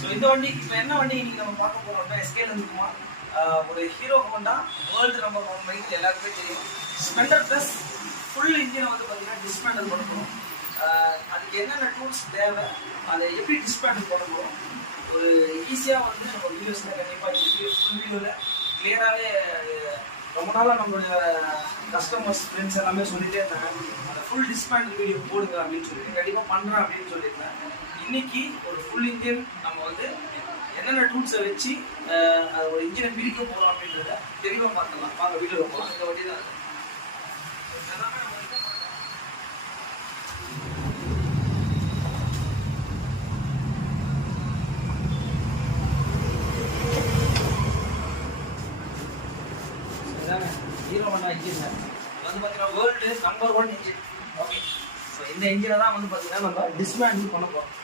So இந்த வண்டி இப்போ என்ன வண்டி இன்னைக்கு நம்ம பார்க்க போகிறோம்னா எஸ்கேல இருக்குமா ஒரு hero Honda world number 1 bike எல்லாருக்குமே தெரியும். ஸ்பெண்டர் ப்ளஸ் ஃபுல் இன்ஜினை வந்து பார்த்தீங்கன்னா டிஸ்பேண்டல் பண்ண போகிறோம். அதுக்கு என்னென்ன டூல்ஸ் தேவை, அதை எப்படி டிஸ்பேண்டல் பண்ண போகிறோம், ஒரு ஈஸியாக வந்து நம்ம வீடியோஸில் கண்டிப்பாக ஃபுல் வீடியோவில் கிளியராகவே ரொம்ப நாளாக நம்மளுடைய கஸ்டமர்ஸ் ஃப்ரெண்ட்ஸ் எல்லாமே சொல்லிகிட்டே இருந்தாங்க அந்த ஃபுல் டிஸ்பேண்டல் வீடியோ போடுங்க அப்படின்னு சொல்லிட்டு கண்டிப்பாக பண்ணுறேன் அப்படின்னு சொல்லியிருந்தேன். இன்னைக்கு ஒரு ஃபுல் இன்ஜின் நம்ம வந்து என்னென்ன டூல்ஸை வச்சு அது ஒரு இன்ஜினை பிரிக்க போகிறோம் அப்படின்றத தெளிவாக பார்க்கலாம். வாங்க வீடியோவில் போகலாம். இந்த வண்டி தான் ஹீரோ ஹோண்டா இன்ஜின் வந்து பார்த்தீங்கன்னா world number 1 engine. Okay, so இந்த இன்ஜினை தான் வந்து பார்த்தீங்கன்னா நம்ம டிஸ்மேண்டில் பண்ண போகிறோம்.